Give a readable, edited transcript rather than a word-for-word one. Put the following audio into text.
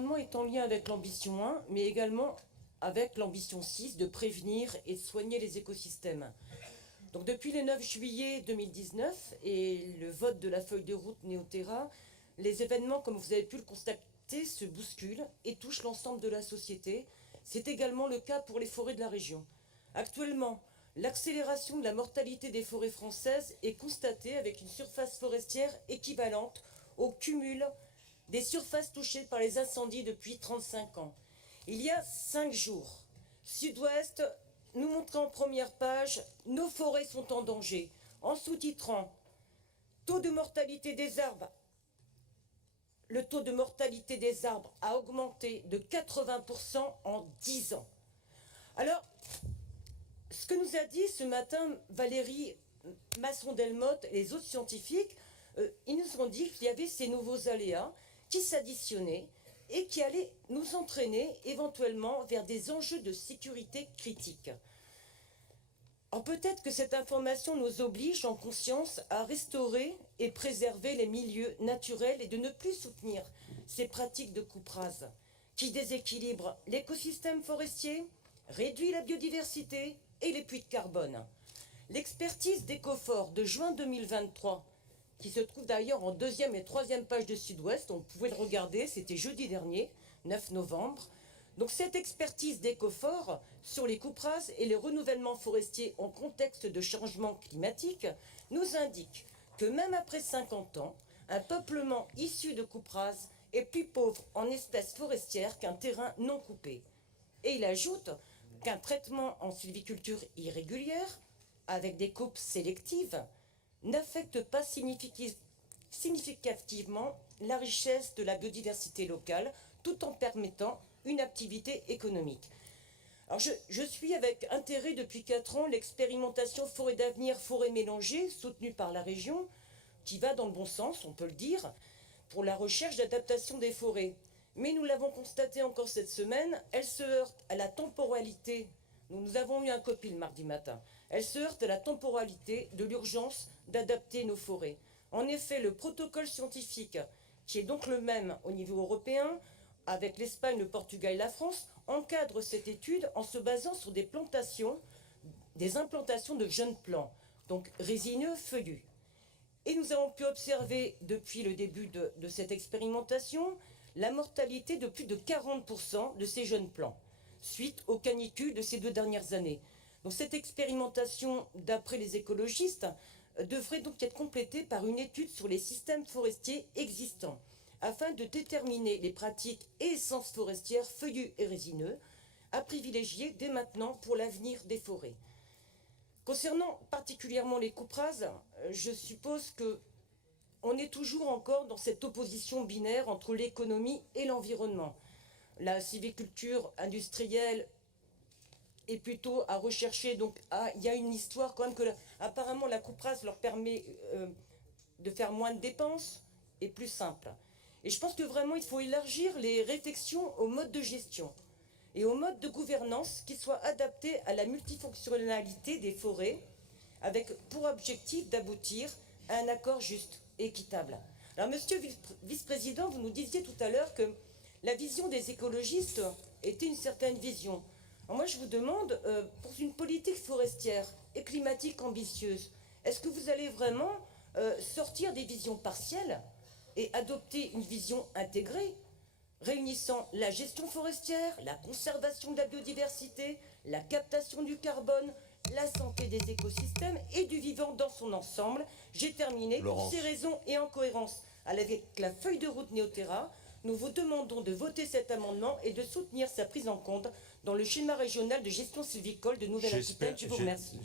amendement est en lien avec l'ambition 1, mais également avec l'ambition 6 de prévenir et de soigner les écosystèmes. Donc depuis le 9 juillet 2019 et le vote de la feuille de route Néoterra, les événements, comme vous avez pu le constater, se bousculent et touchent l'ensemble de la société. C'est également le cas pour les forêts de la région. Actuellement, l'accélération de la mortalité des forêts françaises est constatée avec une surface forestière équivalente au cumul des surfaces touchées par les incendies depuis 35 ans. Il y a 5 jours, Sud-Ouest nous montrait en première page « Nos forêts sont en danger », en sous-titrant « Taux de mortalité des arbres ». Le taux de mortalité des arbres a augmenté de 80% en 10 ans. Alors, ce que nous a dit ce matin Valérie Masson-Delmotte et les autres scientifiques, ils nous ont dit qu'il y avait ces nouveaux aléas qui s'additionnaient et qui allaient nous entraîner éventuellement vers des enjeux de sécurité critiques. Alors peut-être que cette information nous oblige en conscience à restaurer et préserver les milieux naturels et de ne plus soutenir ces pratiques de coupe rase qui déséquilibrent l'écosystème forestier, réduit la biodiversité et les puits de carbone. L'expertise d'Ecofort de juin 2023, qui se trouve d'ailleurs en 2e et 3e page de Sud-Ouest, on pouvait le regarder, c'était jeudi dernier, 9 novembre. Donc cette expertise d'Ecofort sur les coupes rases et les renouvellements forestiers en contexte de changement climatique nous indique que même après 50 ans, un peuplement issu de coupes rases est plus pauvre en espèces forestières qu'un terrain non coupé. Et il ajoute qu'un traitement en sylviculture irrégulière, avec des coupes sélectives, n'affecte pas significativement la richesse de la biodiversité locale, tout en permettant une activité économique. Alors je suis avec intérêt depuis 4 ans l'expérimentation Forêt d'avenir, forêt mélangée, soutenue par la région, qui va dans le bon sens, on peut le dire, pour la recherche d'adaptation des forêts. Mais nous l'avons constaté encore cette semaine, elle se heurte à la temporalité. Nous avons eu un copil mardi matin. Elle se heurte à la temporalité de l'urgence d'adapter nos forêts. En effet, le protocole scientifique, qui est donc le même au niveau européen, avec l'Espagne, le Portugal et la France, encadre cette étude en se basant sur des implantations de jeunes plants, donc résineux, feuillus. Et nous avons pu observer depuis le début de cette expérimentation la mortalité de plus de 40% de ces jeunes plants, suite aux canicules de ces 2 dernières années. Donc cette expérimentation, d'après les écologistes, devrait donc être complétée par une étude sur les systèmes forestiers existants, afin de déterminer les pratiques et essences forestières feuillues et résineux à privilégier dès maintenant pour l'avenir des forêts. Concernant particulièrement les coupes rases, je suppose qu'on est toujours encore dans cette opposition binaire entre l'économie et l'environnement. La sylviculture industrielle est plutôt à rechercher, donc il y a une histoire quand même que apparemment la coupe rase leur permet de faire moins de dépenses et plus simple. Et je pense que vraiment il faut élargir les réflexions au mode de gestion et au mode de gouvernance qui soit adapté à la multifonctionnalité des forêts, avec pour objectif d'aboutir à un accord juste et équitable. Alors monsieur le vice-président, vous nous disiez tout à l'heure que la vision des écologistes était une certaine vision. Alors moi je vous demande, pour une politique forestière et climatique ambitieuse, est-ce que vous allez vraiment sortir des visions partielles et adopter une vision intégrée, réunissant la gestion forestière, la conservation de la biodiversité, la captation du carbone, la santé des écosystèmes et du vivant dans son ensemble? J'ai terminé. Pour ces raisons et en cohérence avec la feuille de route Néoterra, nous vous demandons de voter cet amendement et de soutenir sa prise en compte dans le schéma régional de gestion sylvicole de Nouvelle-Aquitaine. Je vous remercie.